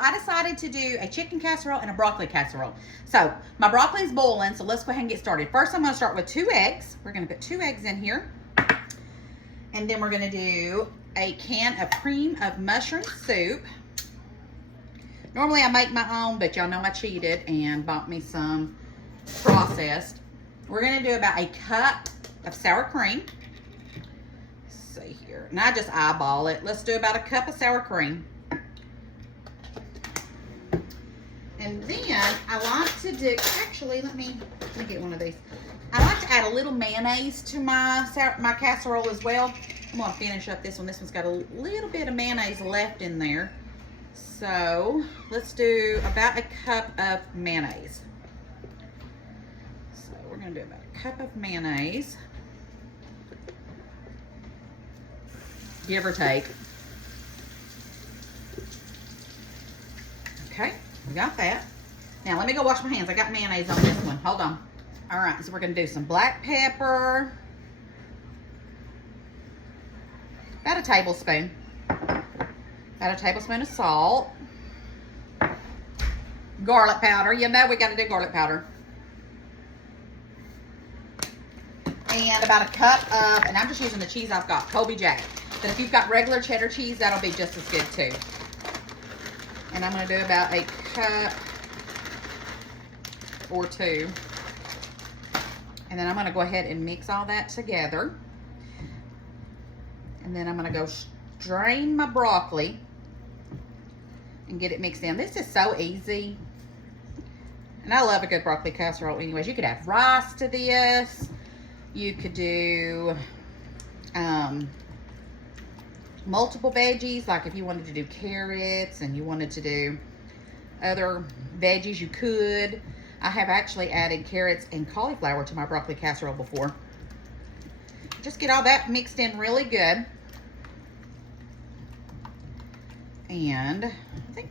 I decided to do a chicken casserole and a broccoli casserole. So my broccoli is boiling, so let's go ahead and get started. First, I'm going to start with 2 eggs. We're going to put 2 eggs in here. And then we're going to do a can of cream of mushroom soup. Normally I make my own, but y'all know I cheated and bought me some processed. We're going to do about a cup of sour cream. Let's see here. And I just eyeball it. Let's do about a cup of sour cream. And then I like to do, actually, let me get one of these. I like to add a little mayonnaise to my casserole as well. I'm going to finish up this one. This one's got a little bit of mayonnaise left in there. So let's do about a cup of mayonnaise. So we're going to do about a cup of mayonnaise. Give or take. Okay, we got that. Now let me go wash my hands. I got mayonnaise on this one. Hold on. All right, so we're going to do some black pepper. About a tablespoon. About a tablespoon of salt. Garlic powder. You know we got to do garlic powder. And about a cup of, and I'm just using the cheese I've got, Colby Jack. But if you've got regular cheddar cheese, that'll be just as good too. And I'm going to do about a cup or 2. And then I'm going to go ahead and mix all that together. And then I'm going to go strain my broccoli and get it mixed in. This is so easy. And I love a good broccoli casserole anyways. You could have rice to this. You could do multiple veggies. Like if you wanted to do carrots and you wanted to do other veggies, you could. I have actually added carrots and cauliflower to my broccoli casserole before. Just get all that mixed in really good. And I think,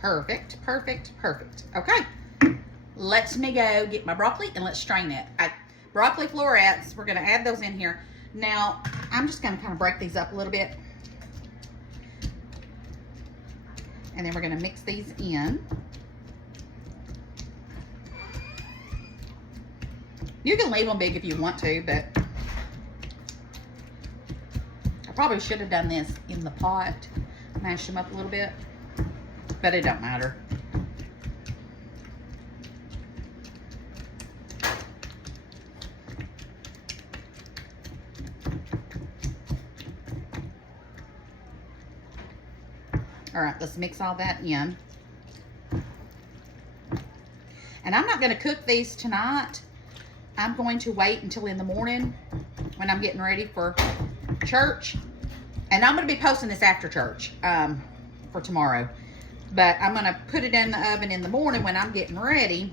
perfect, perfect, perfect. Okay, let me go get my broccoli and let's strain it. Broccoli florets, we're gonna add those in here. Now, I'm just gonna kind of break these up a little bit. And then we're gonna mix these in. You can leave them big if you want to, but I probably should have done this in the pot. Mash them up a little bit, but it don't matter. All right, let's mix all that in. And I'm not going to cook these tonight. I'm going to wait until in the morning when I'm getting ready for church. And I'm going to be posting this after church for tomorrow. But I'm going to put it in the oven in the morning when I'm getting ready.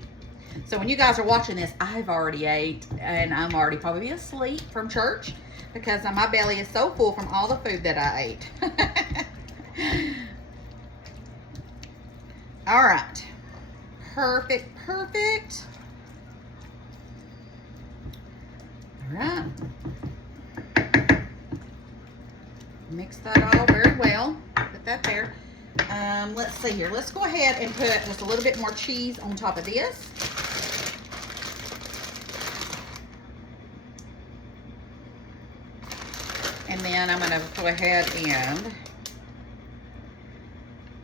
So when you guys are watching this, I've already ate. And I'm already probably asleep from church. Because my belly is so full from all the food that I ate. All right. Perfect, perfect. All right. Mix that all very well. Put that there. Let's see here. Let's go ahead and put just a little bit more cheese on top of this. And then I'm going to go ahead and,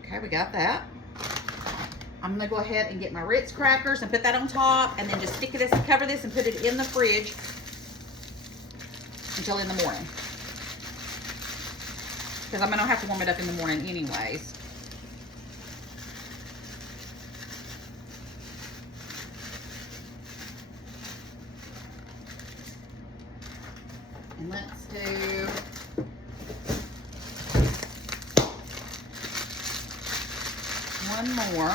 okay, we got that. I'm going to go ahead and get my Ritz crackers and put that on top, and then just stick this, cover this, and put it in the fridge until in the morning. Because I'm going to have to warm it up in the morning anyways. And let's do one more.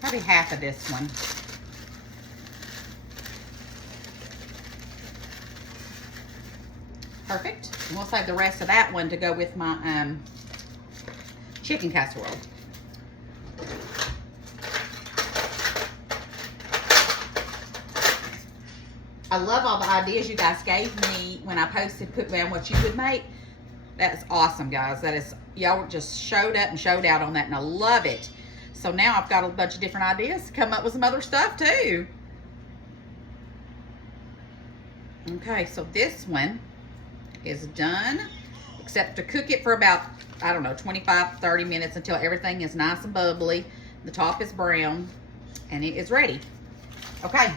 Probably half of this one. Perfect. And we'll save the rest of that one to go with my chicken casserole. I love all the ideas you guys gave me when I posted, put down what you would make. That's awesome, guys. That is, y'all just showed up and showed out on that, and I love it. So now I've got a bunch of different ideas to come up with some other stuff too. Okay, so this one is done, except to cook it for about, I don't know, 25, 30 minutes until everything is nice and bubbly. The top is brown, and it is ready. Okay,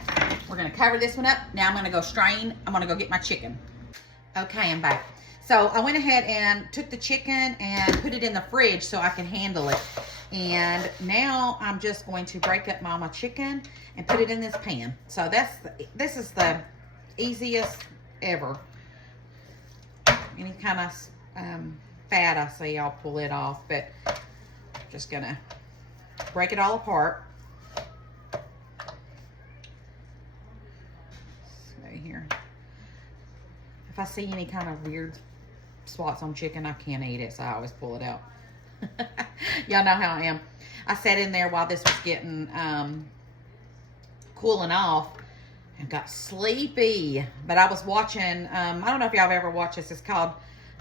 we're gonna cover this one up. Now I'm gonna go strain. I'm gonna go get my chicken. Okay, I'm back. So I went ahead and took the chicken and put it in the fridge so I can handle it. And now I'm just going to break up my chicken and put it in this pan. So this is the easiest ever. Any kind of fat I see, I'll pull it off, but just gonna break it all apart. So here, if I see any kind of weird spots on chicken, I can't eat it, so I always pull it out. Y'all know how I am. I sat in there while this was getting cooling off and got sleepy. But I was watching, I don't know if y'all have ever watched this. It's called,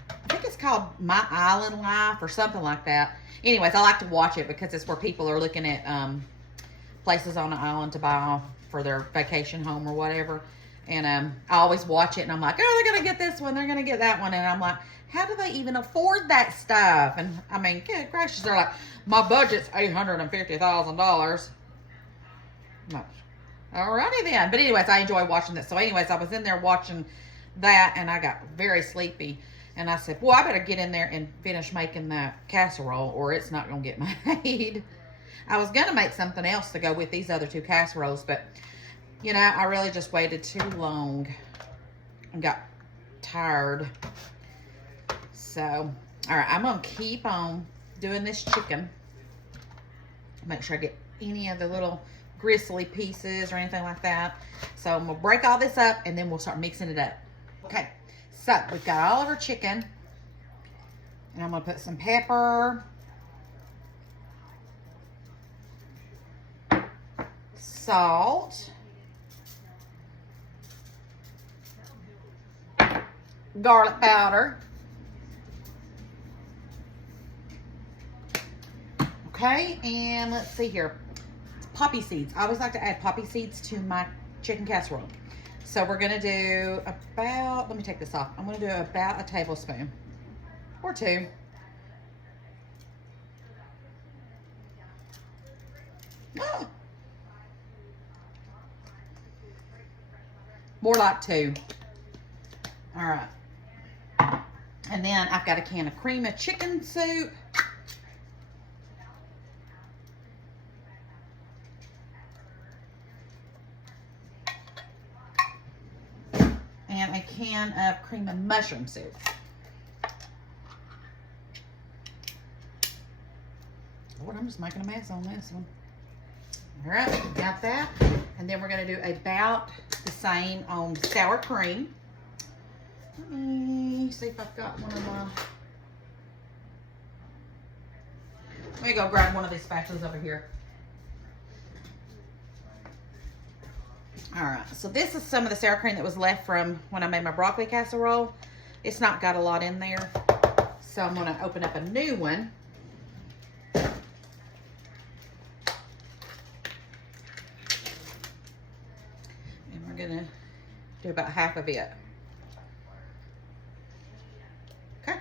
I think it's called My Island Life or something like that. Anyways, I like to watch it because it's where people are looking at places on the island to buy for their vacation home or whatever. And I always watch it and I'm like, oh, they're going to get this one. They're going to get that one. And I'm like, how do they even afford that stuff? And I mean, good gracious, they're like, my budget's $850,000. Alrighty then. But anyways, I enjoy watching this. So anyways, I was in there watching that and I got very sleepy. And I said, well, I better get in there and finish making that casserole or it's not going to get made. I was going to make something else to go with these other two casseroles, but you know, I really just waited too long and got tired. So, all right, I'm going to keep on doing this chicken. Make sure I get any of the little gristly pieces or anything like that. So I'm going to break all this up and then we'll start mixing it up. Okay, so we've got all of our chicken. And I'm going to put some pepper, salt, garlic powder. Okay, and let's see here. Poppy seeds. I always like to add poppy seeds to my chicken casserole. So we're going to do about, let me take this off. I'm going to do about a tablespoon or two. Oh. More like two. All right. And then I've got a can of cream of chicken soup. And a can of cream of mushroom soup. Lord, I'm just making a mess on this one. All right, got that. And then we're going to do about the same on sour cream. Let me see if I've got one of my... Let me go grab one of these spatulas over here. All right, so this is some of the sour cream that was left from when I made my broccoli casserole. It's not got a lot in there, so I'm going to open up a new one. And we're going to do about half of it. Okay,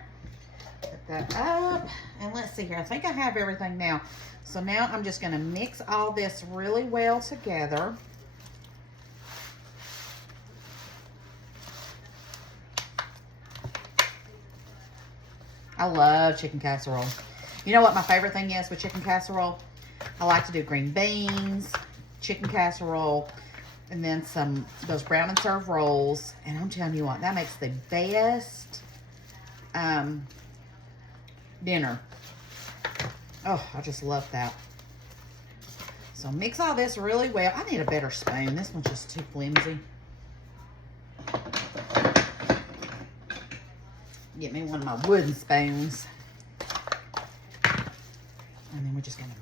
put that up, and let's see here. I think I have everything now. So now I'm just going to mix all this really well together. I love chicken casserole. You know what my favorite thing is with chicken casserole? I like to do green beans, chicken casserole, and then those brown and serve rolls. And I'm telling you what, that makes the best dinner. Oh, I just love that. So mix all this really well. I need a better spoon. This one's just too flimsy. Get me one of my wooden spoons. And then we're just going to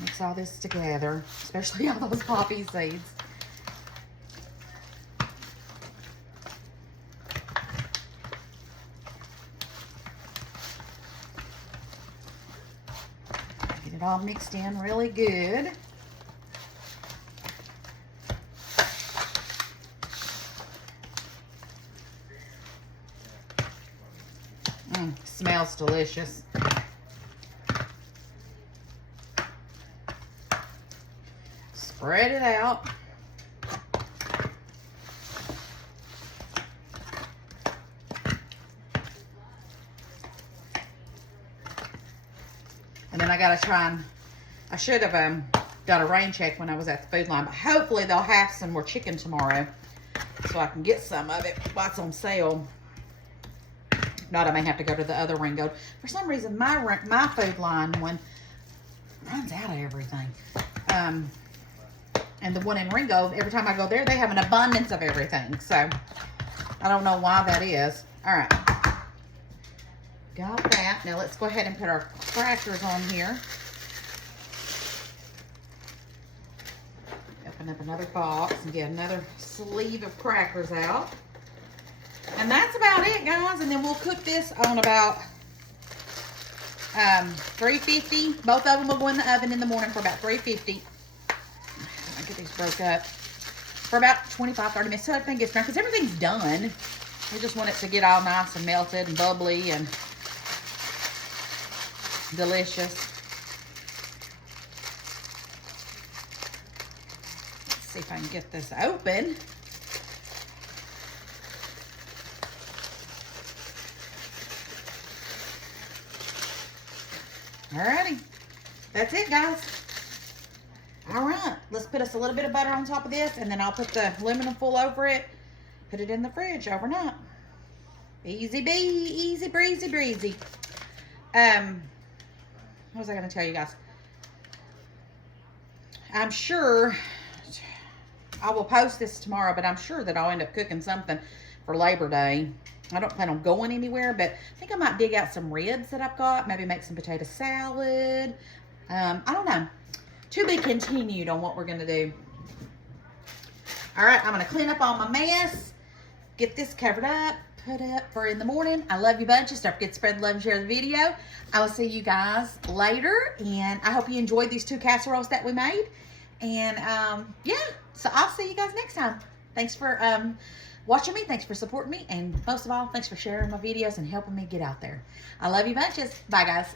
mix all this together, especially all those poppy seeds. all mixed in really good. Smells delicious. Spread it out. And then I gotta try and, I should have done a rain check when I was at the food line, but hopefully they'll have some more chicken tomorrow so I can get some of it while it's on sale. If not, I may have to go to the other Ringo. For some reason, my food line one runs out of everything. And the one in Ringo, every time I go there, they have an abundance of everything. So I don't know why that is. All right. Got that. Now let's go ahead and put our crackers on here. Open up another box and get another sleeve of crackers out. And that's about it, guys. And then we'll cook this on about 350. Both of them will go in the oven in the morning for about 350. I'll get these broke up. For about 25, 30 minutes. So everything gets done. Because everything's done. We just want it to get all nice and melted and bubbly and delicious. Let's see if I can get this open. Alrighty, that's it, guys. All right, let's put us a little bit of butter on top of this, and then I'll put the aluminum foil over it, put it in the fridge overnight. Easy easy breezy breezy. What was I going to tell you guys? I'm sure I will post this tomorrow, but I'm sure that I'll end up cooking something for Labor Day. I don't plan on going anywhere, but I think I might dig out some ribs that I've got. Maybe make some potato salad. I don't know. To be continued on what we're going to do. All right, I'm going to clean up all my mess. Get this covered up. Put it up for in the morning. I love you bunches. Don't forget to spread the love and share the video. I will see you guys later. And I hope you enjoyed these 2 casseroles that we made. And yeah, so I'll see you guys next time. Thanks for watching me. Thanks for supporting me. And most of all, thanks for sharing my videos and helping me get out there. I love you bunches. Bye, guys.